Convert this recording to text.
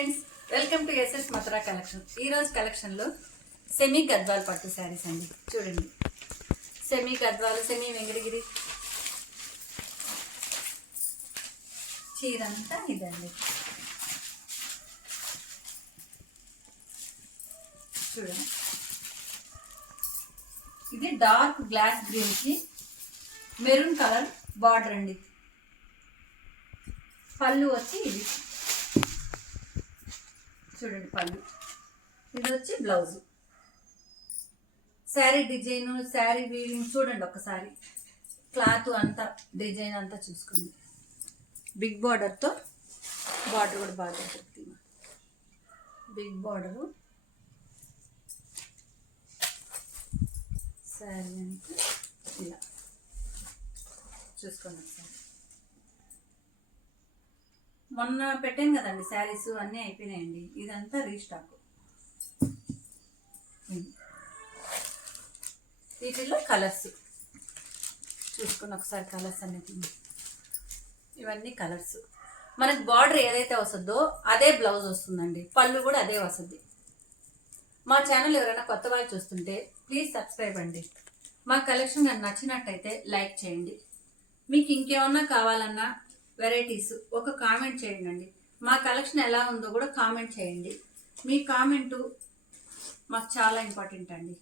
Friends, welcome to SS Mathura collection. ఈరోజు కలెక్షన్లో semi Gadwal పట్టు శారీస్ అండి. చూడండి, సెమీ గద్వాలు, సెమీ వెంకటగిరి చీర అంతా ఇదండి. చూడండి, ఇది డార్క్ గ్లాస్ గ్రీన్కి మెరూన్ కలర్ బార్డర్ అండి. పళ్ళు వచ్చి ఇది చూడండి, పళ్ళు ఇది వచ్చి blouse. Sari design, sari weaving చూడండి ఒకసారి. క్లాత్ అంతా డిజైన్ అంతా చూసుకోండి. బిగ్ బార్డర్తో, బార్డర్ కూడా బాగా చెప్తుంది. బిగ్ బార్డరు, శారీ అంతా ఇలా చూసుకోండి ఒకసారి. మొన్న పెట్టాను కదండి శారీస్, అన్నీ అయిపోయినాయండి. ఇదంతా రీస్టాక్. వీటిల్లో కలర్స్ చూసుకుని ఒకసారి. కలర్స్ అనేది ఇవన్నీ కలర్స్. మనకు బార్డర్ ఏదైతే వస్తుందో అదే బ్లౌజ్ వస్తుందండి. పళ్ళు కూడా అదే వస్తుంది. మా ఛానల్ ఎవరైనా కొత్త వాళ్ళు చూస్తుంటే ప్లీజ్ సబ్స్క్రైబ్ అండి. మా కలెక్షన్ నాకు నచ్చినట్టయితే లైక్ చేయండి. మీకు ఇంకేమన్నా కావాలన్నా వెరైటీస్ ఒక కామెంట్ చేయండి. మా కలెక్షన్ ఎలా ఉందో కూడా కామెంట్ చేయండి. మీ కామెంటు మాకు చాలా ఇంపార్టెంట్ అండి.